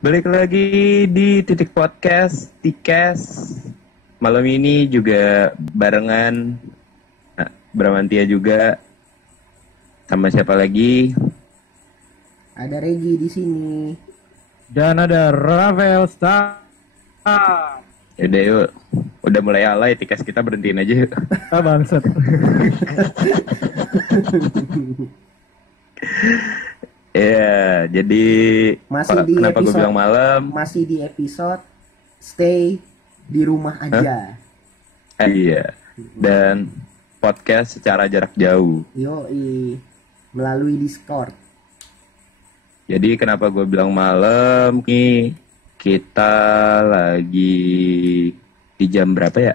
Balik lagi di Titik Podcast, Tikes. Malam ini juga barengan Bramantia juga. Sama siapa lagi? Ada Regi di sini. Dan ada Rafael Star. Yaudah yuk. Udah mulai alay, Tikes kita berhentiin aja yuk. Bangsat. Iya, jadi kenapa gue bilang malam? Masih di episode stay di rumah aja. Iya. Dan podcast secara jarak jauh. Yoi, melalui Discord. Jadi kenapa gue bilang malam nih? Kita lagi di jam berapa ya?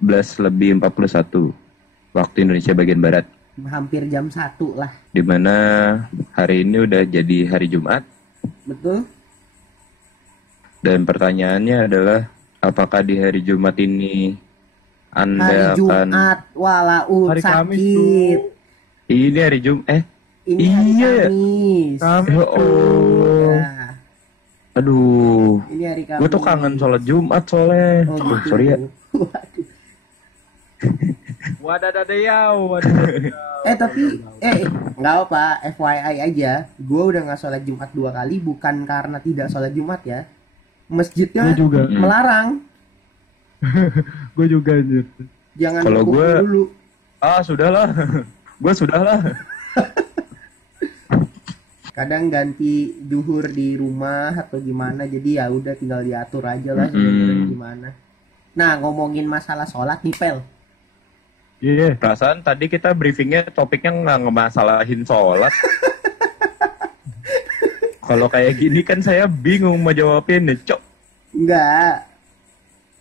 11:41 waktu Indonesia bagian Barat. Hampir jam 1 lah. Dimana hari ini udah jadi hari Jumat. Betul. Dan pertanyaannya adalah, apakah di hari Jumat ini Anda hari Jumat, walau hari sakit. Kamis, Ini hari Jumat. Ini hari Iya. Kamis. Kamis Ya Allah. Ya, Aduh. ini hari Kamis. Gue tuh kangen sholat Jumat soalnya. Oh, gitu. Sorry ya. Waduh. wadadadayau. Tapi nggak apa, FYI aja. Gue udah nggak sholat Jumat 2 kali, bukan karena tidak sholat Jumat ya. Masjidnya Gue juga. melarang. Gue juga anjir. Jangan Kalau kumpul gue- dulu. Sudahlah. Gue sudahlah. Kadang ganti zuhur di rumah atau gimana, jadi ya udah tinggal diatur aja lah Mm-mm. sebenarnya gimana. Nah, ngomongin masalah sholat nih Pel. Iya. Perasaan tadi kita briefingnya topiknya nggak ngemasalahin sholat. Kalau kayak gini kan saya bingung mau jawabin, Cok. Enggak.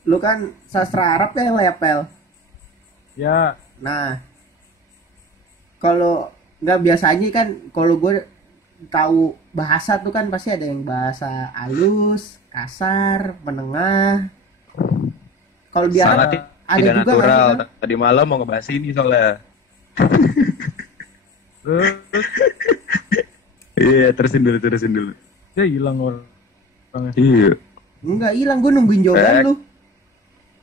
Lu kan sastra Arab ya Pel. Ya. Nah, kalau nggak biasanya kan kalau gue tahu bahasa tuh kan pasti ada yang bahasa halus, kasar, menengah. Kalau di Arab Sangat ada tidak juga natural. nggak sih, Pel? Tadi malam mau ngebahas ini soalnya. Terus Iya, terusin dulu. dia hilang orangnya. Iya. Enggak hilang, gue nungguin jawaban Eh. lu.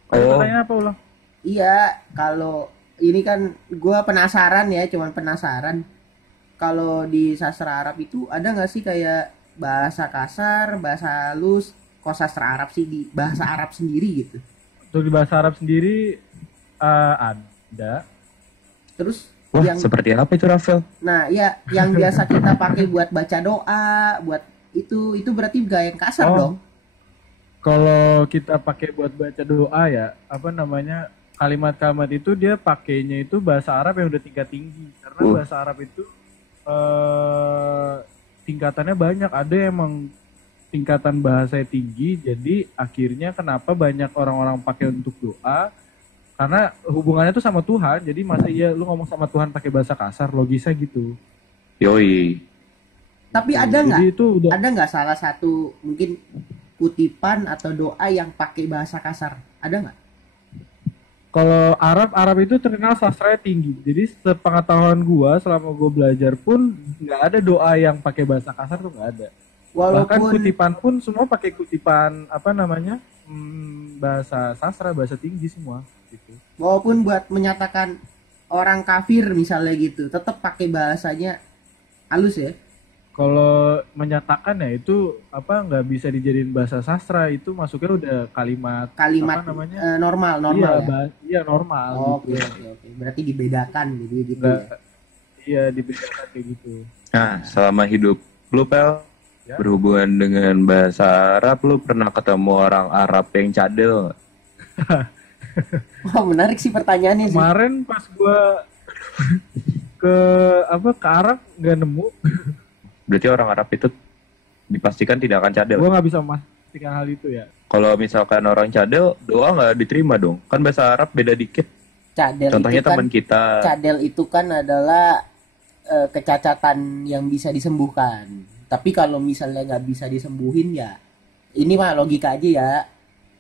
Oh, Pertanyaan apa ulang? Iya, kalau ini kan gue penasaran ya, cuman penasaran. Kalau di sastra Arab itu ada nggak sih kayak bahasa kasar, bahasa halus, kok sastra Arab sih di bahasa Arab sendiri gitu. Untuk di bahasa Arab sendiri ada. Terus wah, yang seperti apa itu Rafael? nah ya yang biasa kita pakai buat baca doa, buat itu berarti gak yang kasar Oh. dong. Kalau kita pakai buat baca doa ya, apa namanya, kalimat-kalimat itu dia pakainya itu bahasa Arab yang udah tingkat tinggi. Karena bahasa Arab itu tingkatannya banyak. Ada yang emang tingkatan bahasanya tinggi, jadi akhirnya kenapa banyak orang-orang pakai untuk doa, karena hubungannya tuh sama Tuhan. Jadi masa iya lu ngomong sama Tuhan pakai bahasa kasar, logisnya gitu. Yoi. Tapi ada nggak? Jadi itu udah Ada nggak salah satu mungkin kutipan atau doa yang pakai bahasa kasar? Ada nggak? kalau Arab itu terkenal sastranya tinggi. Jadi sepengetahuan gua selama gua belajar pun nggak ada doa yang pakai bahasa kasar tuh nggak ada. Bahkan Walaupun kutipan pun semua pakai kutipan apa namanya bahasa sastra, bahasa tinggi semua. Gitu. walaupun buat menyatakan orang kafir misalnya gitu, tetap pakai bahasanya halus ya. Kalau menyatakan ya itu apa nggak bisa dijadiin bahasa sastra, itu masuknya udah kalimat Kalimat apa namanya? normal Iya, ya. iya normal. Oke, gitu. oke. Berarti dibedakan gitu Nggak, ya. iya dibedakan kayak gitu. Nah, selama hidup lu, Pel, Ya. berhubungan dengan bahasa Arab, lu pernah ketemu orang Arab yang cadel nggak? Wah, menarik sih pertanyaannya sih. Kemarin pas gua ke Arab nggak nemu. Berarti orang Arab itu dipastikan tidak akan cadel. Gua nggak bisa memastikan hal itu ya. Kalau misalkan orang cadel, doa nggak diterima dong. Kan bahasa Arab beda dikit. Cadel Contohnya itu kan, teman kita. cadel itu kan adalah kecacatan yang bisa disembuhkan. Tapi kalau misalnya nggak bisa disembuhin ya, ini mah logika aja ya.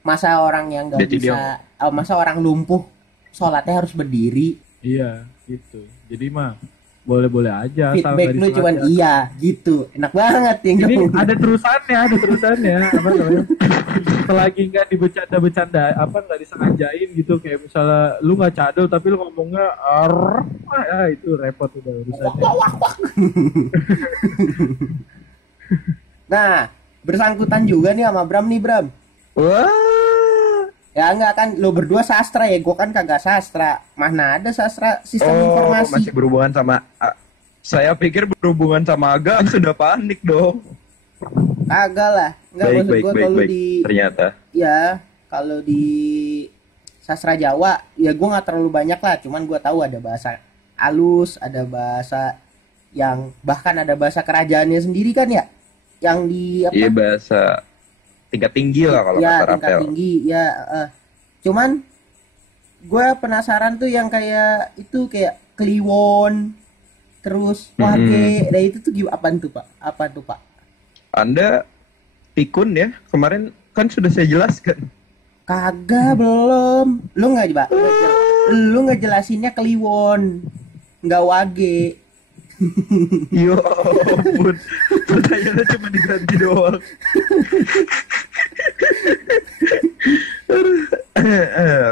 Masa orang yang nggak Berarti bisa, masa orang lumpuh sholatnya harus berdiri. Iya, gitu. Jadi mah boleh-boleh aja asal Feedback nggak lu cuman disengaja. iya gitu. Enak banget yang Ini ngomong. ada terusannya apa namanya? Selagi nggak dibecanda-becanda, apa nggak disengajain gitu, kayak misalnya lu nggak cadel tapi lu ngomongnya itu repot udah urusannya. Nah, bersangkutan juga nih sama Bram nih, Bram. Wah. Ya enggak kan lo berdua sastra ya, gua kan kagak sastra. Mana ada sastra sistem Oh, informasi. masih berhubungan sama saya pikir berhubungan sama agama sudah panik dong. Kagak lah. Enggak Baik, maksud baik, gua baik, kalau baik. di Ternyata. ya kalau di sastra Jawa ya gua nggak terlalu banyak lah, cuman gua tahu ada bahasa halus, ada bahasa yang bahkan ada bahasa kerajaannya sendiri kan ya, yang di apa? Iya, bahasa tingkat tinggi lah kalau Ya kata tingkat Rapel. tinggi ya. Cuman gue penasaran tuh yang kayak itu kayak Kliwon terus Wage. Nah itu tuh gimana, apa tuh pak? Anda pikun ya, kemarin kan sudah saya jelaskan. Kagak, belum. Lu nggak jelasinnya Kliwon, nggak Wage. Yo ampun, pertanyaannya cuma diganti doang.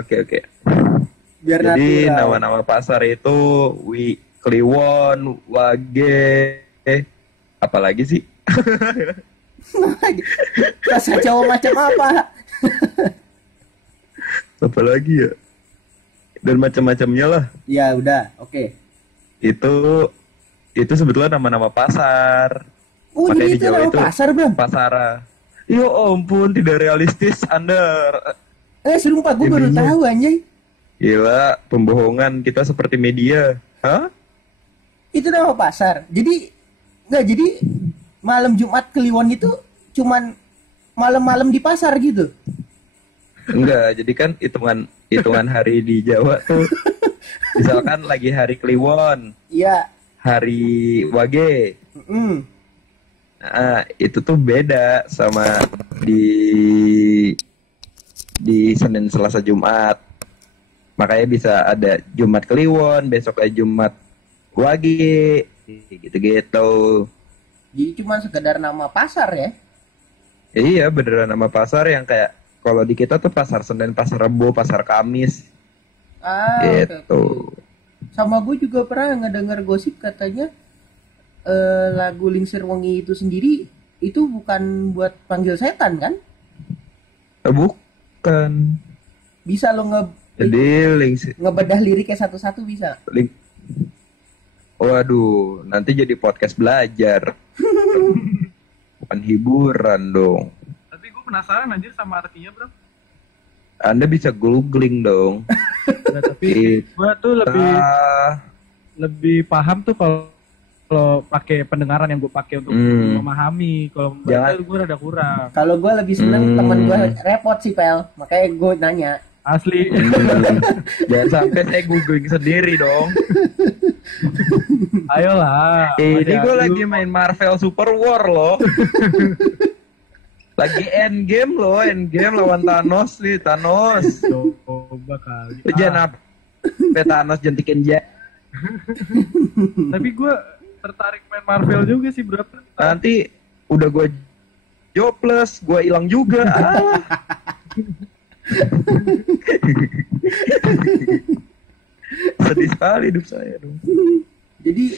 Oke. Biar Jadi natural. nama-nama pasar itu Kliwon, Wage, apalagi sih? Bahasa Jawa macam apa? Apalagi ya? Dan macam-macamnya lah. Ya udah, oke. Itu sebetulnya nama-nama pasar. Oh Makanya jadi di itu Jawa nama itu pasar, Bram? pasara. Yo ampun, tidak realistis Anda. Sumpah gue baru Jadinya. tahu anjay. Gila, pembohongan kita seperti media. Hah? Itu nama pasar. Jadi nggak, jadi malam Jumat Kliwon itu cuman malam-malam di pasar gitu. Enggak, jadi kan hitungan hari di Jawa tuh misalkan lagi hari Kliwon, Iya. hari Wage. Mm. Nah, itu tuh beda sama di Senin, Selasa, Jumat. Makanya bisa ada Jumat Kliwon, besoknya Jumat Wage, gitu-gitu. Jadi cuma sekedar nama pasar ya. Iya, beneran nama pasar yang kayak kalau di kita tuh pasar Senin, pasar Rebo, pasar Kamis, Oke, gitu. oke. Sama gue juga pernah ngedengar gosip katanya lagu Lingsir Wengi itu sendiri itu bukan buat panggil setan kan? Bukan. Bisa lo Jadi ngebedah liriknya satu-satu bisa. link. Waduh, nanti jadi podcast belajar. Bukan hiburan dong. Tapi gue penasaran anjir sama artinya, Bro. Anda bisa googling dong. Nah, tapi gue tuh lebih paham tuh kalau pakai pendengaran yang gue pakai untuk memahami. Kalau membaca gue rada kurang. Kalau gue lebih seneng temen gue repot sih Pel, makanya gue nanya. Asli. Jangan sampai saya googling sendiri dong. Ayolah. Ini gue lagi main Marvel Super War loh. Lagi endgame loh, endgame lawan Thanos nih, Thanos. Coba kali. Jangan apa Thanos jentikin Jack. Tapi gue tertarik main Marvel juga sih, bro. Nanti udah gue jobless, gue hilang juga. Sedih sekali hidup saya dong. Jadi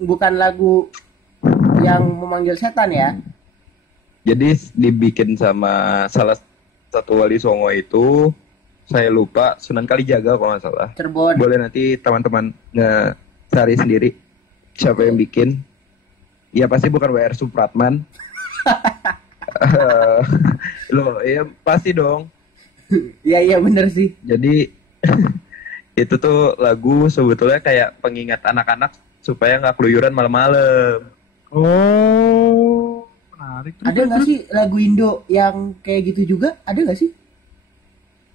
bukan lagu yang memanggil setan ya? Jadi dibikin sama salah satu wali Songo itu, saya lupa, Sunan Kalijaga kalau nggak salah. Cirebon. Boleh nanti teman-teman cari sendiri siapa yang bikin. Ya pasti bukan WR Supratman. Loh, ya pasti dong. Iya bener sih. Jadi itu tuh lagu sebetulnya kayak pengingat anak-anak supaya nggak keluyuran malam-malam. Oh, menarik. Ada nggak sih lagu Indo yang kayak gitu juga? Ada nggak sih?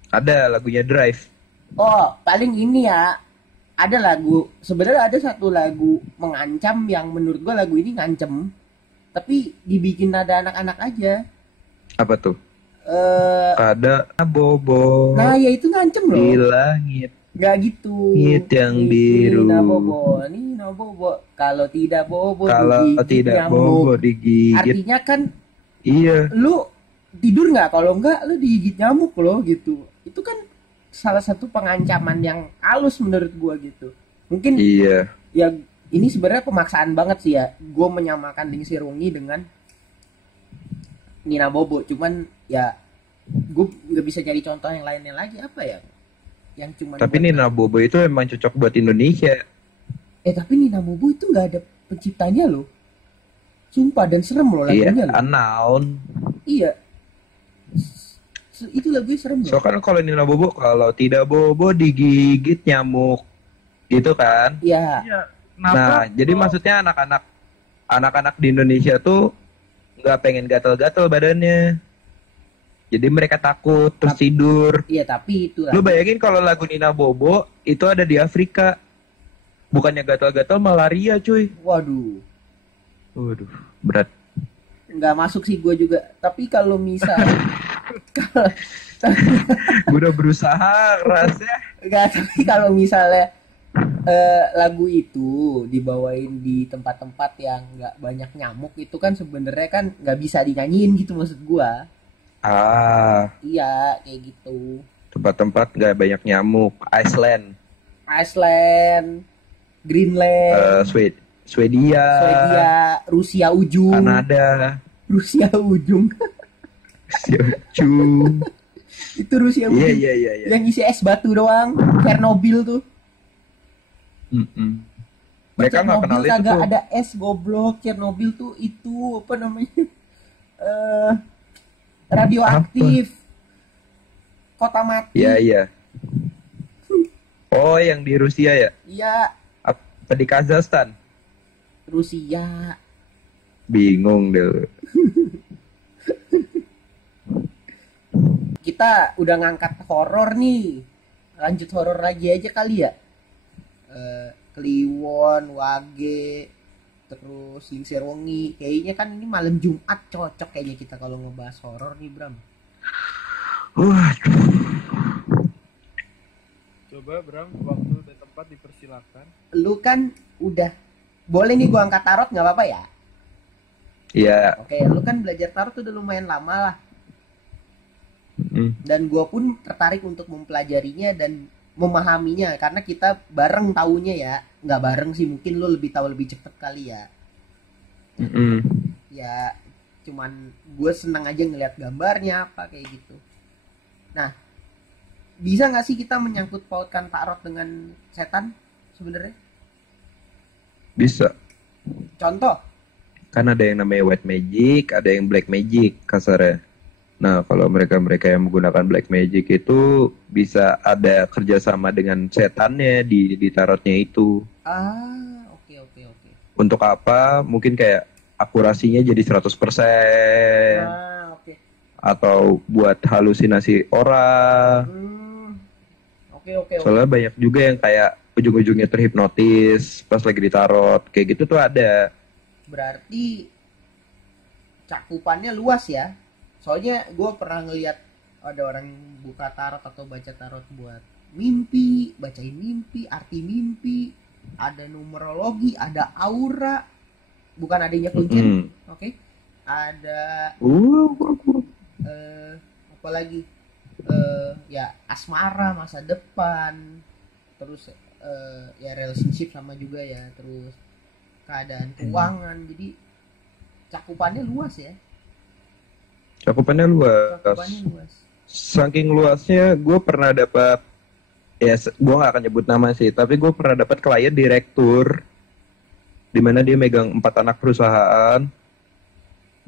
Ada lagunya Drive. Oh, paling ini ya. Ada lagu, sebenarnya ada satu lagu mengancam yang menurut gua lagu ini ngancem. Tapi dibikin nada anak-anak aja. Apa tuh? Ada bobo Nah, ya itu ngancem loh. di langit. Nggak gitu. Langit yang biru. Nina bobo. Kalau tidak bobo Kalau digigit tidak nyamuk. bobo digigit. Artinya kan Iya. lu tidur nggak? Kalau nggak lu digigit nyamuk loh gitu. Itu kan salah satu pengancaman yang halus menurut gua gitu. Mungkin Iya. ya ini sebenarnya pemaksaan banget sih ya. Gua menyamakan Ling Sirungi dengan Nina Bobo. Cuman ya gue nggak bisa cari contoh yang lainnya lagi apa ya? Yang cuman Tapi buat- Nina Bobo itu emang cocok buat Indonesia. tapi Nina Bobo itu nggak ada penciptanya loh. Sumpah dan serem loh Iya, lagunya loh. unknown. Iya. Itu lagunya serem So loh. kan kalau Nina Bobo, kalau tidak bobo digigit nyamuk. Gitu kan? Iya. Iya. Nah, jadi maksudnya anak-anak di Indonesia tuh nggak pengen gatal-gatal badannya. Jadi mereka takut terus tidur. Iya tapi itu Lu bayangin kalau lagu Nina Bobo itu ada di Afrika. Bukannya gatal-gatal malaria, cuy. Waduh. Waduh, berat. Nggak masuk sih gue juga. Tapi kalau misal Gue udah berusaha rasanya. nggak, tapi kalau misalnya lagu itu dibawain di tempat-tempat yang nggak banyak nyamuk itu kan sebenarnya kan nggak bisa dinyanyiin gitu maksud gua. Iya kayak gitu. Tempat-tempat nggak banyak nyamuk. Iceland, Iceland, Greenland, Swedia, Swedia, Rusia ujung, Kanada, Rusia ujung. Cum. Itu Rusia ujung. Iya. Yang isi es batu doang, Chernobyl tuh. Mereka nggak kenal itu kagak tuh. ada es goblok. Chernobyl tuh itu apa namanya? Radioaktif. Kota mati. Iya. Oh, yang di Rusia ya? Iya, Apa di Kazakhstan? Rusia. Bingung deh. Kita udah ngangkat horor nih. Lanjut horor lagi aja kali ya. Kliwon, Wage, terus Ling Sirungi. Kayaknya kan ini malam Jumat cocok kayaknya kita kalau ngebahas horor nih, Bram. Waduh. Coba Bram, waktu dan tempat dipersilakan. Lu kan udah boleh nih gua angkat tarot nggak apa-apa ya? Iya. Oke, lu kan belajar tarot udah lumayan lama lah. Mm. Dan gue pun tertarik untuk mempelajarinya dan memahaminya karena kita bareng taunya ya. Nggak bareng sih, mungkin lu lebih tahu lebih cepet kali ya. Mm-mm. Ya cuman gue senang aja ngeliat gambarnya apa kayak gitu. Nah, bisa nggak sih kita menyangkut pautkan tarot dengan setan sebenarnya? Bisa. Contoh? Kan ada yang namanya white magic, ada yang black magic kasarnya. Nah, kalau mereka yang menggunakan black magic itu bisa ada kerjasama dengan setannya di tarotnya itu. Oke. Untuk apa? Mungkin kayak akurasinya jadi 100%. Oke. Atau buat halusinasi orang. Oke. Soalnya banyak juga yang kayak ujung-ujungnya terhipnotis pas lagi ditarot. Kayak gitu tuh ada. Berarti cakupannya luas ya. Soalnya gue pernah ngeliat ada orang buka tarot atau baca tarot buat mimpi, bacain mimpi, arti mimpi, ada numerologi, ada aura, bukan adanya kuncen, oke? Ada apa lagi? Ya asmara, masa depan, terus ya relationship sama juga ya, terus keadaan keuangan. Jadi cakupannya luas ya. Cakupannya luas. Saking luasnya, gue pernah dapat, ya gue gak akan nyebut nama sih, tapi gue pernah dapat klien direktur, dimana dia megang 4 anak perusahaan,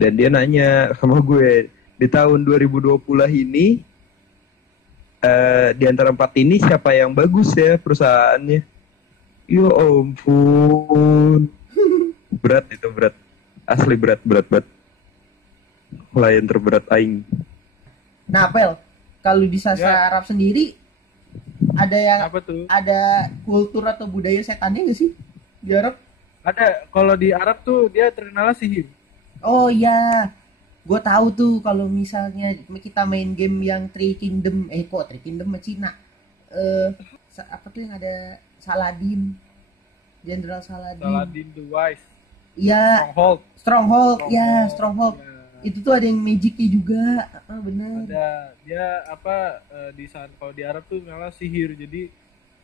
dan dia nanya sama gue, di tahun 2020 ini, di antara 4 ini siapa yang bagus ya perusahaannya? Ya ampun, berat, asli berat. Klien terberat aing. Nah, Pel, kalau di Sastra Arab sendiri ada yang Apa tuh? ada kultur atau budaya setannya nggak sih di Arab? Ada, kalau di Arab tuh dia terkenal sihir. Oh iya, gue tahu tuh kalau misalnya kita main game yang Three Kingdom, Three Kingdom mah Cina, apa tuh yang ada Saladin, Jenderal Saladin. Saladin the Wise. Iya. Stronghold. Ya, Stronghold. Ya. Itu tuh ada yang magicnya juga. Bener. Ada dia di sana kalau di Arab tuh malah sihir. Jadi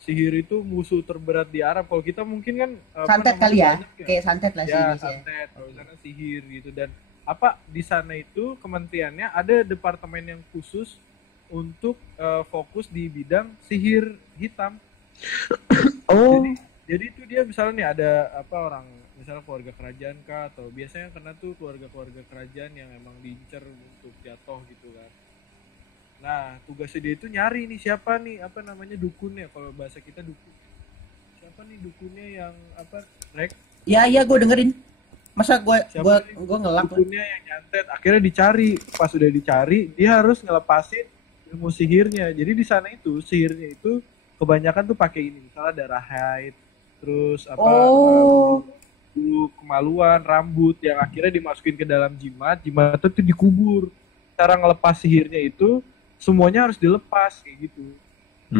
sihir itu musuh terberat di Arab. Kalau kita mungkin kan santet kali ya? Kayak santet lah sih. Ya, santet. Kalau di sana sihir gitu. Dan di sana itu kementeriannya ada departemen yang khusus untuk fokus di bidang sihir hitam. Jadi itu dia misalnya nih ada orang misalnya keluarga kerajaan kah, atau biasanya kena tuh keluarga kerajaan yang emang diincar untuk jatuh gitu kan. Nah tugasnya dia itu nyari nih siapa nih dukunnya, kalau bahasa kita dukun. Siapa nih dukunnya yang Rek? Iya gue dengerin. Masa gue ngelak dukunnya yang nyantet. Akhirnya dicari. Pas sudah dicari dia harus ngelepasin ilmu sihirnya. Jadi di sana itu sihirnya itu kebanyakan tuh pakai ini, misalnya darah haid, terus kemaluan, rambut yang akhirnya dimasukin ke dalam jimat itu dikubur. Cara ngelepas sihirnya itu semuanya harus dilepas kayak gitu.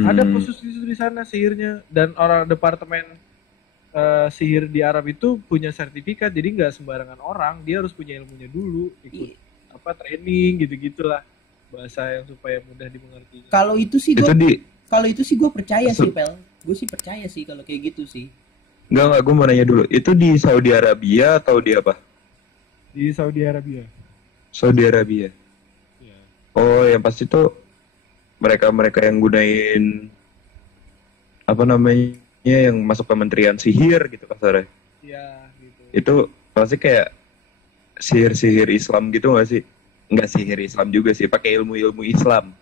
Ada khusus di sana sihirnya, dan orang departemen sihir di Arab itu punya sertifikat, jadi nggak sembarangan orang, dia harus punya ilmunya dulu, ikut training gitu-gitulah, bahasa yang supaya mudah dimengerti. Kalau itu sih gue percaya sih, Pel. Gue sih percaya sih kalau kayak gitu sih. Enggak, gue mau nanya dulu. Itu di Saudi Arabia atau di apa? Di Saudi Arabia. Saudi Arabia. Ya. Oh, yang pasti tuh mereka yang gunain yang masuk kementerian sihir gitu kasarnya. Iya, gitu. Itu pasti kayak sihir Islam gitu nggak sih? Nggak sihir Islam juga sih, pakai ilmu Islam.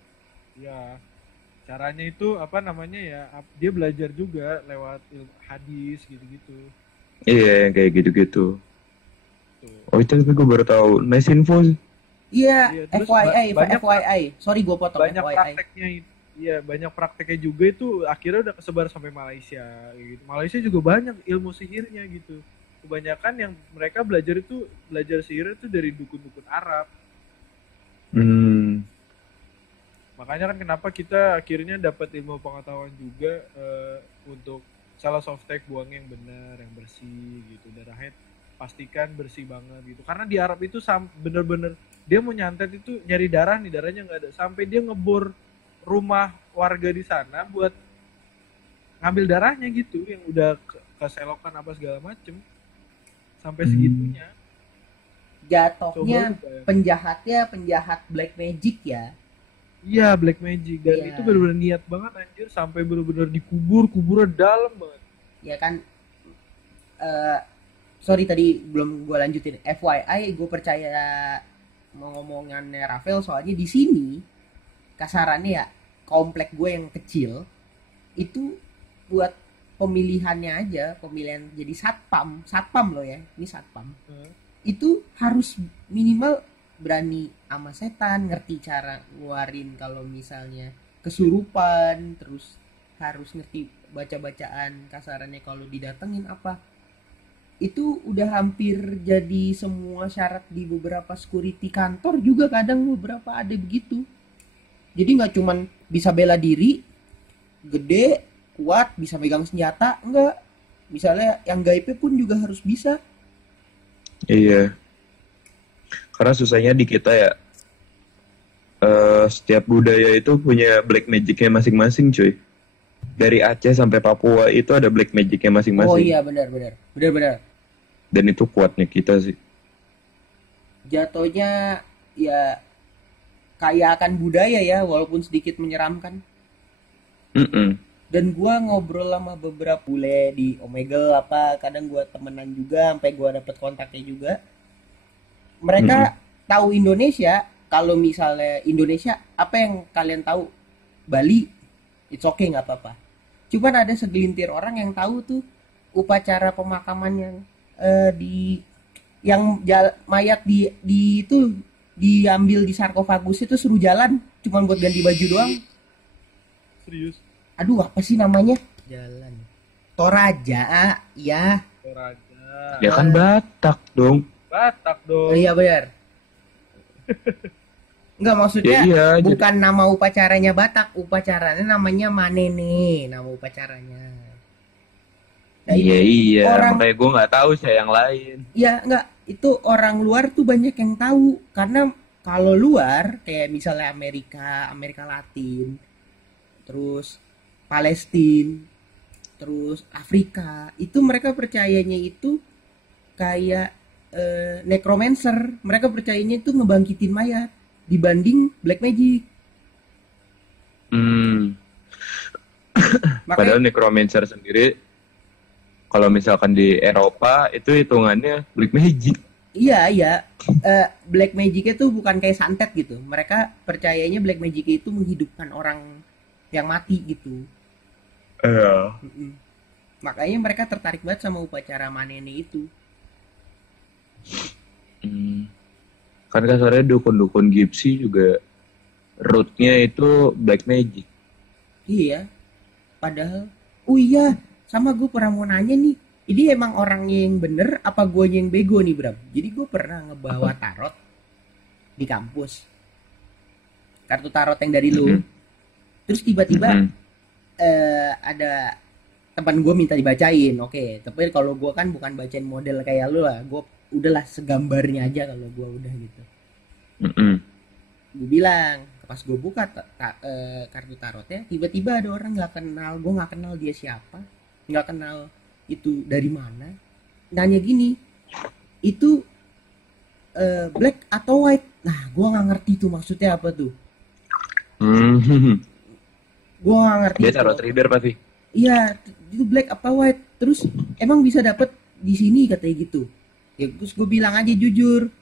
Iya. Caranya itu dia belajar juga lewat hadis gitu-gitu. Iya, kayak gitu-gitu. Oh, itu gue baru tahu. Nice info sih. Iya, FYI. Sorry gue potong. Banyak prakteknya. Iya, banyak prakteknya juga itu akhirnya udah kesebar sampai Malaysia gitu. Malaysia juga banyak ilmu sihirnya gitu. Kebanyakan yang mereka belajar sihir itu dari dukun-dukun Arab. Makanya kan kenapa kita akhirnya dapat ilmu pengetahuan juga untuk salah softtek buang yang benar, yang bersih gitu. Darah haid pastikan bersih banget gitu. Karena di Arab itu bener-bener dia mau nyantet itu nyari darah nih, darahnya nggak ada. Sampai dia ngebor rumah warga di sana buat ngambil darahnya gitu, yang udah keselokan apa segala macem. Sampai segitunya. Jatuhnya penjahat black magic ya. Iya, black magic, dan itu benar-benar niat banget anjir, sampai benar-benar kuburnya dalam banget. Ya kan, sorry tadi belum gue lanjutin. FYI, gue percaya ngomongannya Rafael, soalnya di sini kasarannya ya komplek gue yang kecil itu buat pemilihan jadi satpam loh ya, ini satpam. Itu harus minimal berani sama setan, ngerti cara ngeluarin kalau misalnya kesurupan, terus harus ngerti baca-bacaan kasarannya kalau didatengin apa. Itu udah hampir jadi semua syarat di beberapa security kantor juga, kadang beberapa ada begitu. Jadi nggak cuman bisa bela diri, gede, kuat, bisa megang senjata, enggak. Misalnya yang gaibnya pun juga harus bisa. Iya. Karena susahnya di kita ya, setiap budaya itu punya black magicnya masing-masing cuy. Dari Aceh sampai Papua itu ada black magicnya masing-masing. Oh iya, benar. Dan itu kuatnya kita sih. Jatuhnya ya kaya akan budaya ya, walaupun sedikit menyeramkan. Dan gua ngobrol sama beberapa bule di Omegle kadang gua temenan juga, sampai gua dapet kontaknya juga. Mereka tahu Indonesia. Kalau misalnya Indonesia, apa yang kalian tahu? Bali, it's okay, nggak apa-apa. Cuman ada segelintir orang yang tahu tuh upacara pemakaman yang mayat itu diambil di sarkofagus itu suruh jalan, cuman buat ganti baju doang. Serius? Aduh, apa sih namanya? Jalan. Toraja, ya. Toraja. Ya kan Batak dong. Batak dong. Oh, iya benar. Enggak, maksudnya Ya iya, bukan nama upacaranya Batak, upacaranya namanya Manene, nama upacaranya. Nah iya itu iya, orang, makanya gue nggak tahu saya yang lain. ya enggak, itu orang luar tuh banyak yang tahu karena kalau luar kayak misalnya Amerika, Amerika Latin, terus Palestina, terus Afrika, itu mereka percayanya itu kayak necromancer, mereka percayanya itu ngebangkitin mayat dibanding black magic. Hmm, Makanya padahal necromancer sendiri, kalau misalkan di Eropa itu hitungannya black magic. iya iya, black magic itu bukan kayak santet gitu. Mereka percayanya black magic itu menghidupkan orang yang mati gitu. Iya. Mm-mm. Makanya mereka tertarik banget sama upacara manene itu. Hmm. Kan kasarnya dukun-dukun Gypsy juga rootnya itu black magic. Iya, padahal, oh iya, sama gue pernah mau nanya nih. Ini emang orangnya yang bener apa gue yang bego nih Bram? Jadi gue pernah ngebawa tarot di kampus, kartu tarot yang dari lu. Mhm. Terus tiba-tiba Mhm. ada teman gue minta dibacain. Oke, tapi kalau gue kan bukan bacain model kayak lu lah. Gue udahlah segambarnya aja kalau gue udah gitu. Mhm. Gue bilang pas gue buka kartu tarotnya, tiba-tiba ada orang nggak kenal, gue nggak kenal dia siapa, nggak kenal itu dari mana, nanya gini, itu black atau white. Nah gue nggak ngerti tuh maksudnya apa tuh, Mhm. gue nggak ngerti Dia itu. tarot reader pasti. Iya, itu black apa white, terus emang bisa dapet di sini katanya gitu. Ya terus gue bilang aja jujur,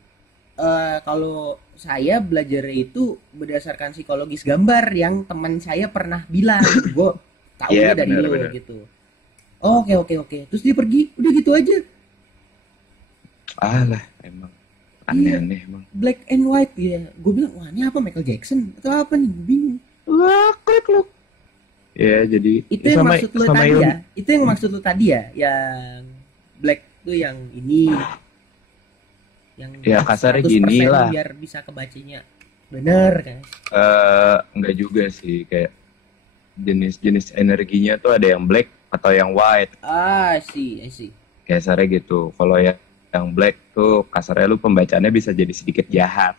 kalau saya belajar itu berdasarkan psikologis gambar yang teman saya pernah bilang, gue tahunya Iya, dari lo benar-benar. gitu. Oke oke oke, terus dia pergi, udah gitu aja. Alah, emang Iya, aneh-aneh emang. black and white ya. Gue bilang, wah ini apa, Michael Jackson atau apa nih? Gue bingung. Wah, klik lu. Ya, jadi Itu yang sama maksud lo sama tadi ilmu. ya? Itu yang maksud lo tadi ya? Yang black tuh yang ini, yang Ya kasarnya 100% gini lah. biar bisa kebacanya. Bener kan? Enggak juga sih, kayak jenis-jenis energinya tuh ada yang black atau yang white. Ah, I see. Kasarnya gitu. Kalau yang black tuh kasarnya lu pembacaannya bisa jadi sedikit jahat.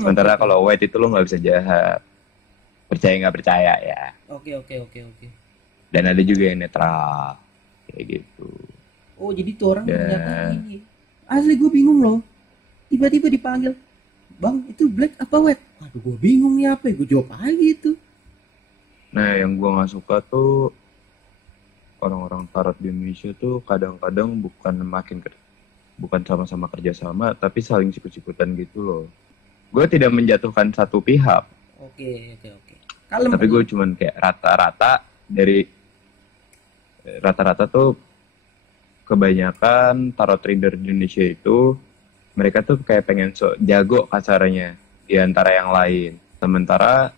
Sementara Oke. kalau white itu lu nggak bisa jahat. Percaya nggak percaya ya. Oke. Dan ada juga yang netral. Kayak gitu. Oh, jadi tuh orang ternyata Dan ini. Asli gue bingung loh. Tiba-tiba dipanggil, "Bang, itu black apa white?" Aduh, gue bingung nih apa ya. Gue jawab aja gitu. nah yang gua nggak suka tuh orang-orang tarot di Indonesia tuh kadang-kadang bukan sama-sama kerjasama tapi saling sikut-sikutan gitu loh. Gue tidak menjatuhkan satu pihak, Oke. Kalem. tapi gue cuman kayak rata-rata tuh kebanyakan tarot reader di Indonesia itu mereka tuh kayak pengen jago kasarnya di antara yang lain. Sementara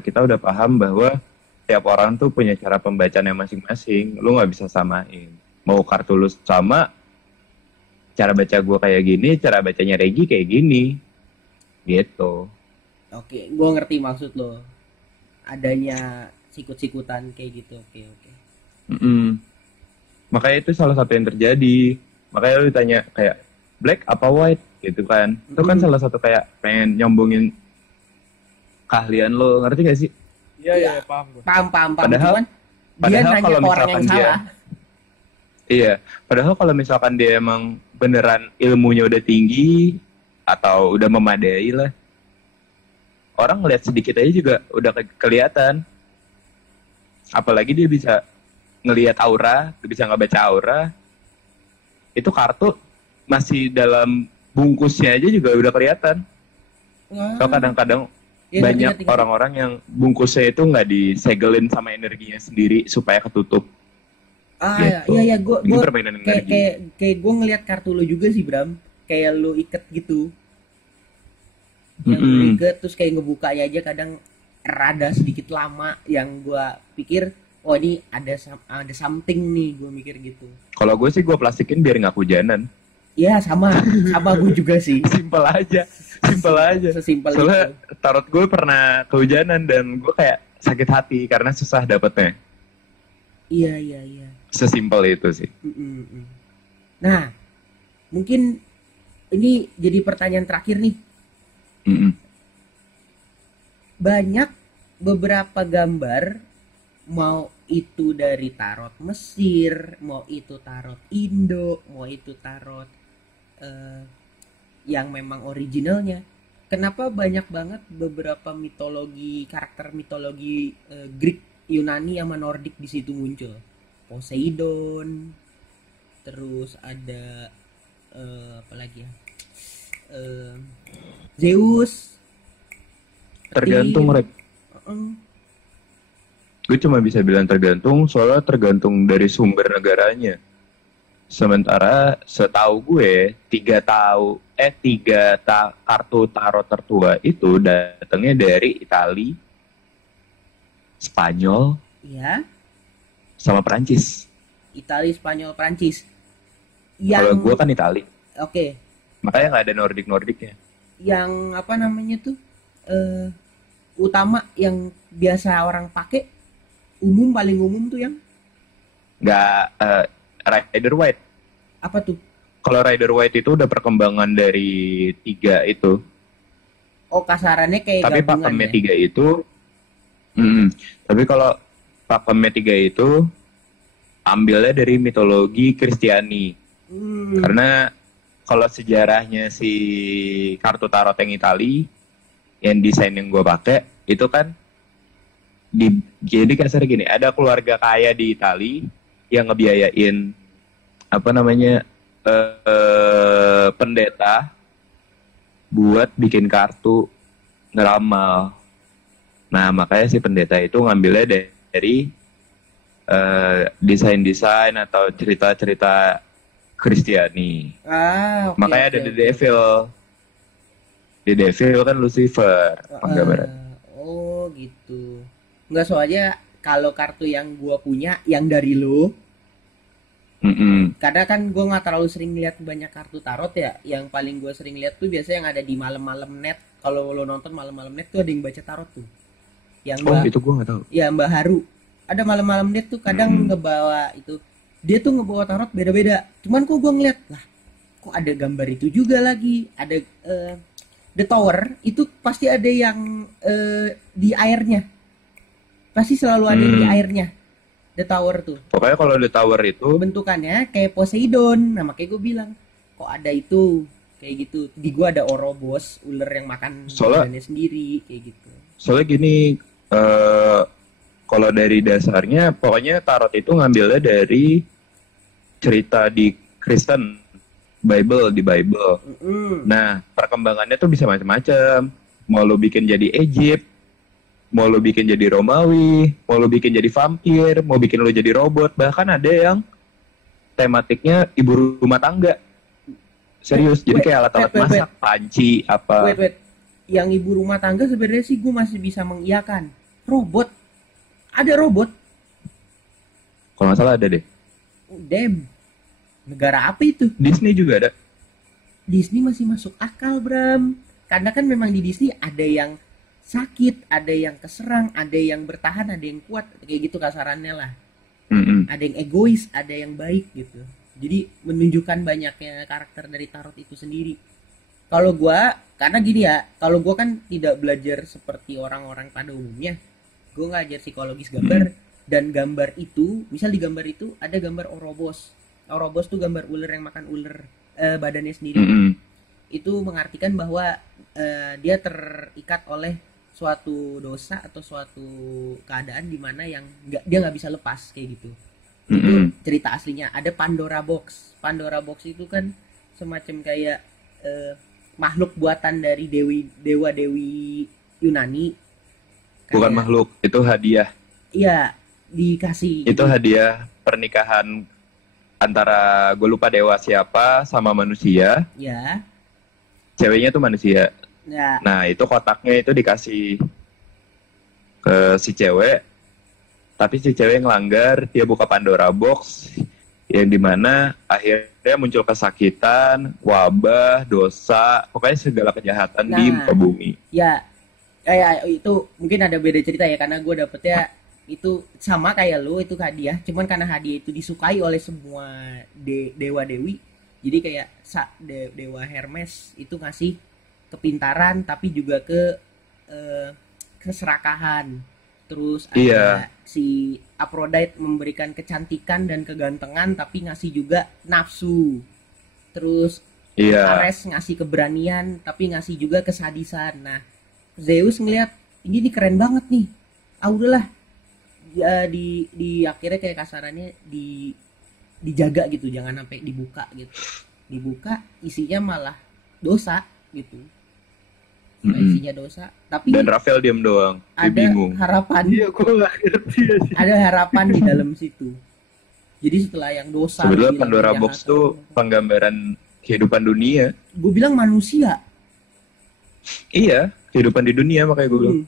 kita udah paham bahwa tiap orang tuh punya cara pembacanya masing-masing. Lu nggak bisa samain. Mau kartu lu sama, cara baca gue kayak gini, cara bacanya Regi kayak gini. Gitu. Oke, gue ngerti maksud lo. Adanya sikut-sikutan kayak gitu. Oke. Mm-mm. Makanya itu salah satu yang terjadi. Makanya lu ditanya kayak black apa white gitu kan. Itu kan salah satu kayak pengen nyombongin keahlian lo, ngerti gak sih? Iya, paham gue. Paham. Padahal- Cuman dia padahal nanya kalau ke orang yang misalkan dia- salah. Iya, padahal kalau misalkan dia emang beneran ilmunya udah tinggi atau udah memadai lah, orang ngeliat sedikit aja juga udah kelihatan. Apalagi dia bisa ngelihat aura, dia bisa ngebaca aura. Itu kartu masih dalam bungkusnya aja juga udah kelihatan. Wah. So kadang-kadang Ya, banyak ngerti. orang-orang yang bungkusnya itu nggak disegelin sama energinya sendiri supaya ketutup. Ah, Gitu. iya, gue Ini permainan kayak energi. kayak gue ngeliat kartu lu juga sih Bram, kayak lu iket gitu, yang lu Mm-mm. iket terus kayak ngebukanya aja kadang rada sedikit lama, yang gue pikir oh ini ada something nih, gue mikir gitu. Kalau gue sih gue plastikin biar nggak hujanan. Ya sama gue juga sih. Simpel aja. Sesimpel Soalnya itu. tarot gue pernah kehujanan dan gue kayak sakit hati karena susah dapetnya. Iya. Sesimpel itu sih. Mm-mm. Nah, mungkin ini jadi pertanyaan terakhir nih. Mm-mm. Banyak beberapa gambar, mau itu dari tarot Mesir, mau itu tarot Indo, mau itu tarot eh, yang memang originalnya. Kenapa banyak banget beberapa mitologi, karakter mitologi Greek, Yunani sama Nordik di situ muncul? Poseidon, terus ada apa lagi ya? Eh, Zeus, Tergantung, Tyr. Rek. Gue cuma bisa bilang tergantung, soalnya tergantung dari sumber negaranya. Sementara setahu gue, kartu tarot tertua itu datangnya dari Itali, Spanyol, Ya, sama Perancis. Italia, Spanyol, Prancis. Kalau gue Yang kan Itali, oke, makanya nggak ada Nordik-Nordiknya. yang apa namanya tuh eh utama yang biasa orang pakai, paling umum tuh yang Nggak, Rider White. apa tuh? Kalau Rider White itu udah perkembangan dari 3 itu. Oh, kasarannya kayak Tapi gabungan pakemnya ya. 3 itu, tapi kalau pakemnya 3 itu ambilnya dari mitologi Kristiani. Hmm. Karena kalau sejarahnya si kartu tarot yang Itali, yang desain yang gue pakai, itu kan jadi kasar gini, ada keluarga kaya di Itali yang ngebiayain apa namanya pendeta buat bikin kartu ngeramal. Nah, makanya si pendeta itu ngambilnya dari desain-desain atau cerita-cerita Kristiani. Oke, Makanya oke, ada The oke. Devil. The Devil kan Lucifer, penggambaran. Oh, gitu. Enggak, soalnya kalau kartu yang gua punya yang dari lo, kadang kan gue nggak terlalu sering lihat banyak kartu tarot ya. Yang paling gue sering lihat tuh biasanya yang ada di malam-malam net. Kalau lo nonton malam-malam net tuh ada yang baca tarot tuh. Yang Oh, itu gue nggak tahu. ya Mbak Haru. Ada malam-malam net tuh kadang ngebawa itu. Dia tuh ngebawa tarot beda-beda. Cuman kok gue ngeliat lah, kok ada gambar itu juga lagi. Ada The Tower itu pasti ada yang di airnya. Pasti selalu ada di airnya. The Tower tuh. Pokoknya kalau The Tower itu, Bentukannya kayak Poseidon. Nah, makanya gue bilang, kok ada itu kayak gitu. Di gue ada Ouroboros, ular yang makan badannya sendiri kayak gitu. soalnya gini, kalau dari dasarnya, pokoknya tarot itu ngambilnya dari cerita di Kristen, Bible, di Bible. Nah, perkembangannya tuh bisa macam-macam. Mau lo bikin jadi Egypt, mau lo bikin jadi Romawi, mau lo bikin jadi vampir, mau bikin lo jadi robot, bahkan ada yang tematiknya ibu rumah tangga. Serius, jadi kayak alat-alat masak, panci, apa. Wait. Yang ibu rumah tangga sebenarnya sih gue masih bisa mengiyakan. Robot. Ada robot. Kalau nggak salah ada deh. Oh, damn. Negara apa itu? Disney juga ada. Disney masih masuk akal, Bram. Karena kan memang di Disney ada yang sakit, ada yang keserang, ada yang bertahan, ada yang kuat, kayak gitu kasarannya lah. Ada yang egois, ada yang baik gitu. Jadi menunjukkan banyaknya karakter dari tarot itu sendiri. Kalau gua, karena gini ya, kalau gua kan tidak belajar seperti orang-orang pada umumnya. Gua ngajar psikologis gambar, dan gambar itu, misal di gambar itu ada gambar Ouroboros. Ouroboros tuh gambar ular yang makan ular badannya sendiri. Itu mengartikan bahwa dia terikat oleh suatu dosa atau suatu keadaan di mana yang dia nggak bisa lepas kayak gitu. Itu cerita aslinya. Ada Pandora Box. Pandora Box itu kan semacam kayak makhluk buatan dari dewa dewi Yunani. Bukan makhluk, itu hadiah. Iya, dikasih. Itu hadiah pernikahan antara gue lupa dewa siapa sama manusia. Ya. Ceweknya tuh manusia. Ya. Nah, itu kotaknya itu dikasih ke si cewek. Tapi si cewek ngelanggar, dia buka Pandora Box. yang dimana akhirnya muncul kesakitan, wabah, dosa, pokoknya segala kejahatan di Nah. muka bumi. Ya, kayak itu mungkin ada beda cerita ya, karena gue dapetnya itu sama kayak lo, itu hadiah, cuman karena hadiah itu disukai oleh semua dewa dewi, jadi kayak dewa Hermes itu ngasih kepintaran tapi juga keserakahan. Terus ada Iya. si Aphrodite memberikan kecantikan dan kegantengan tapi ngasih juga nafsu. Terus Iya. Ares ngasih keberanian tapi ngasih juga kesadisan. Nah, Zeus ngelihat ini nih keren banget nih. Ah udahlah. Ya, di akhirnya kayak kasarannya dijaga gitu, jangan sampai dibuka gitu. Dibuka isinya malah dosa gitu. Isinya dosa. Tapi Dan Rafael diem doang, dia ada bingung. harapan. Iya, gue gak ngerti ya sih. Ada harapan di dalam situ. Jadi setelah yang dosa Sebenarnya Pandora Box tuh penggambaran kehidupan dunia. gue bilang manusia. Iya, kehidupan di dunia makanya gue bilang.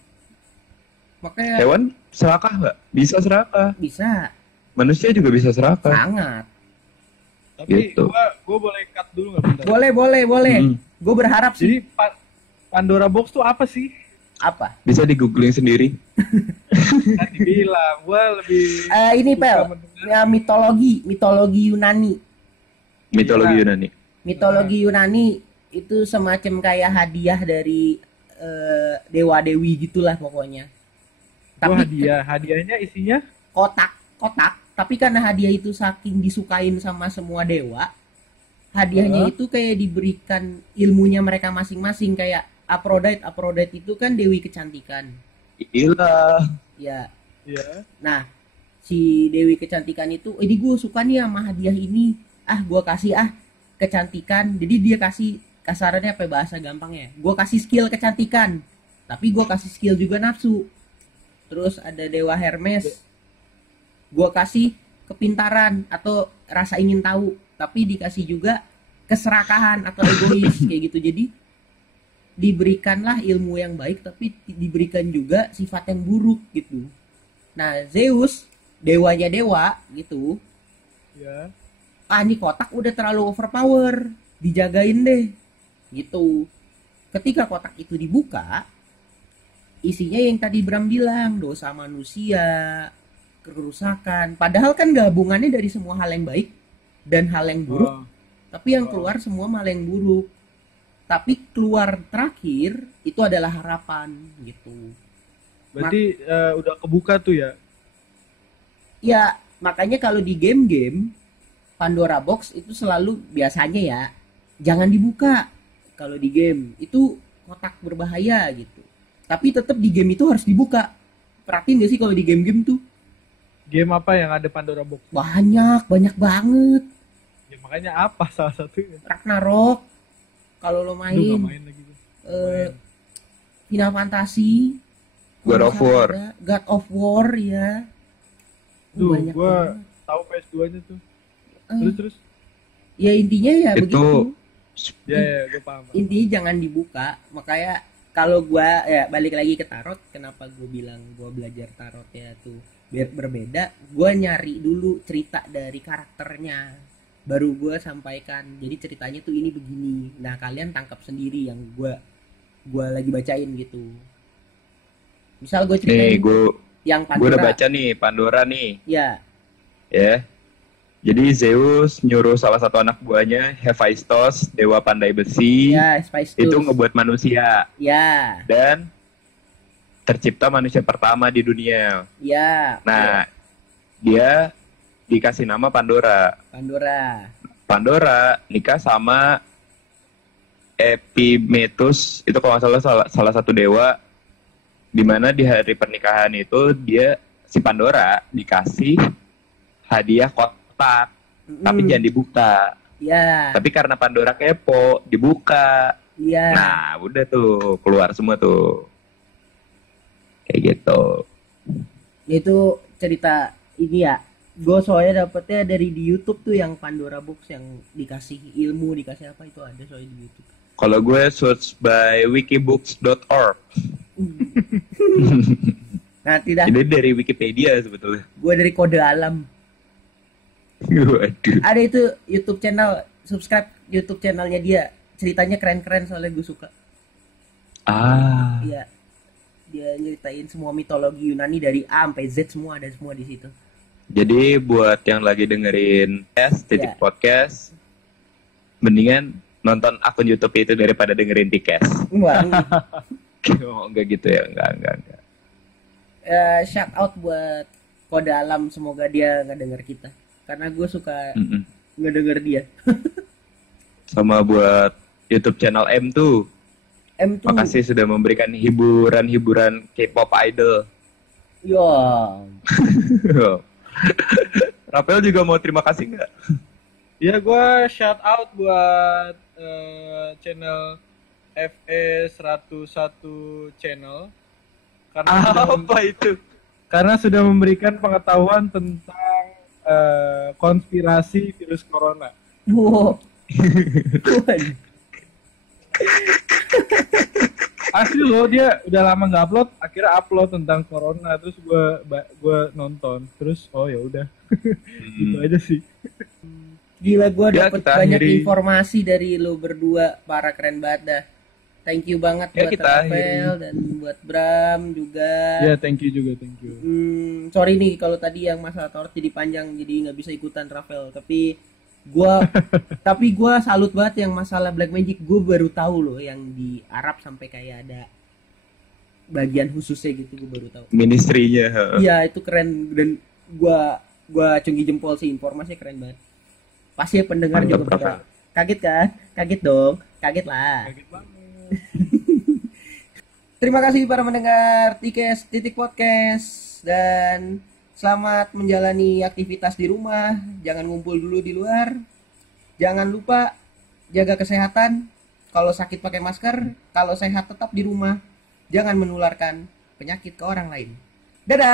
Makanya Hewan serakah nggak? Bisa serakah. bisa Manusia juga bisa serakah. sangat. Tapi Gitu. gue boleh cut dulu nggak bentar? Boleh. Mm. Gue berharap sih. Jadi Pandora Box tuh apa sih? Apa? Bisa di googling sendiri. Tadi bilang, gue lebih Ini suka Pel, mendengar. ya, mitologi Yunani. Mitologi Iya. Yunani. Mitologi Yunani itu semacam kayak hadiah dari dewa dewi gitulah pokoknya. Gua Tapi hadiahnya isinya kotak. Tapi karena hadiah itu saking disukain sama semua dewa, hadiahnya itu kayak diberikan ilmunya mereka masing-masing. Kayak Aphrodite itu kan dewi kecantikan. Gila. Ya. ya. Nah, si dewi kecantikan itu, ini gue suka nih sama hadiah ini. Gue kasih kecantikan. Jadi dia kasih, kasarannya apa bahasa gampangnya? Gue kasih skill kecantikan, tapi gue kasih skill juga nafsu. Terus ada dewa Hermes, gue kasih kepintaran atau rasa ingin tahu, tapi dikasih juga keserakahan atau egois kayak gitu. Jadi diberikanlah ilmu yang baik, tapi diberikan juga sifat yang buruk gitu. Nah, Zeus dewanya dewa gitu. Ya. Ini kotak udah terlalu overpower, dijagain deh gitu. Ketika kotak itu dibuka, isinya yang tadi Bram bilang, dosa manusia, kerusakan. Padahal kan gabungannya dari semua hal yang baik dan hal yang buruk. Oh. Tapi yang keluar semua hal yang buruk. Tapi keluar terakhir itu adalah harapan gitu. Berarti udah kebuka tuh ya. Ya, makanya kalau di game-game Pandora Box itu selalu biasanya ya jangan dibuka. Kalau di game itu kotak berbahaya gitu. Tapi tetap di game itu harus dibuka. Perhatiin gak sih kalau di game-game tuh Game apa yang ada Pandora Box? banyak banget. Ya, makanya apa salah satunya? Ragnarok kalau lo Aduh, gak main, main lagi. Final Fantasy, God of War. God of War ya. Duh, Banyak gue banget. tahu PS2-nya tuh. Eh, Terus. ya intinya ya Itu begitu. Ya, gue paham. Intinya jangan dibuka. Makanya kalau gua ya balik lagi ke tarot, kenapa gue bilang gua belajar tarot ya tuh biar berbeda. Gua nyari dulu cerita dari karakternya, baru gua sampaikan. Jadi ceritanya tuh ini begini. Nah, kalian tangkap sendiri yang gua lagi bacain gitu. Misal gue nih ceritain gue yang udah Pandora. baca nih Pandora nih, Ya, ya. Jadi Zeus nyuruh salah satu anak buahnya, Hephaistos, dewa pandai besi, ya Spice itu Tools. ngebuat manusia Ya, dan tercipta manusia pertama di dunia. ya. Nah, dia dikasih nama Pandora. Pandora. Pandora nikah sama Epimetheus, itu kalau nggak salah satu dewa, dimana di hari pernikahan itu dia si Pandora dikasih hadiah kotak, tapi Mm-mm. jangan dibuka. Ya, Tapi karena Pandora kepo, dibuka. ya. Nah, udah tuh keluar semua tuh. Kayak gitu. Itu cerita ini ya. Gue soalnya dapetnya dari di YouTube tuh yang Pandora Box yang dikasih ilmu, dikasih apa itu ada soalnya di YouTube. Kalau gue search by wikibooks.org. Nah, tidak. Ini dari Wikipedia sebetulnya. Gue dari kode alam. Waduh. Ada itu YouTube channel, subscribe YouTube channelnya dia. Ceritanya keren-keren soalnya gue suka. Ah. Iya. Dia nyeritain semua mitologi Yunani dari A sampai Z, semua ada semua di situ. Jadi buat yang lagi dengerin titik Iya. podcast, mendingan nonton akun YouTube itu daripada dengerin Tikes. Wah, Oh, enggak gitu ya, enggak. shout out buat Kode Alam, semoga dia nggak denger kita. Karena gue suka Mm-mm. ngedenger dia. Sama buat YouTube channel M tuh. M tuh. Makasih sudah memberikan hiburan K-pop idol. Yo. Rapel juga mau terima kasih nggak? Ya gue shout out buat channel FE 101 channel Apa itu? karena sudah memberikan pengetahuan tentang konspirasi virus corona. Wow. Asli loh, dia udah lama nggak upload, akhirnya upload tentang corona, terus gue nonton, terus oh ya udah, gitu aja sih. Gila, gue Ya, dapet kita banyak akhiri. informasi dari lo berdua, para keren banget dah. Thank you banget Ya, buat kita Rafael dan buat Bram juga. Ya thank you juga, thank you. Sorry nih kalau tadi yang masalah torch jadi panjang, jadi nggak bisa ikutan Rafael. Tapi gua salut banget yang masalah Black Magic. Gue baru tahu loh yang di Arab sampai kayak ada bagian khususnya gitu, gue baru tahu. Ministrinya. Iya, itu keren dan gua cunggi jempol sih, informasinya keren banget. Pasti ya pendengar Mantap, juga pada Rafael. kaget kan? Kaget dong, kaget lah. Kaget banget. Terima kasih para mendengar Tikes Titik Podcast dan selamat menjalani aktivitas di rumah. Jangan ngumpul dulu di luar. Jangan lupa jaga kesehatan. Kalau sakit pakai masker, kalau sehat tetap di rumah. Jangan menularkan penyakit ke orang lain. Dadah.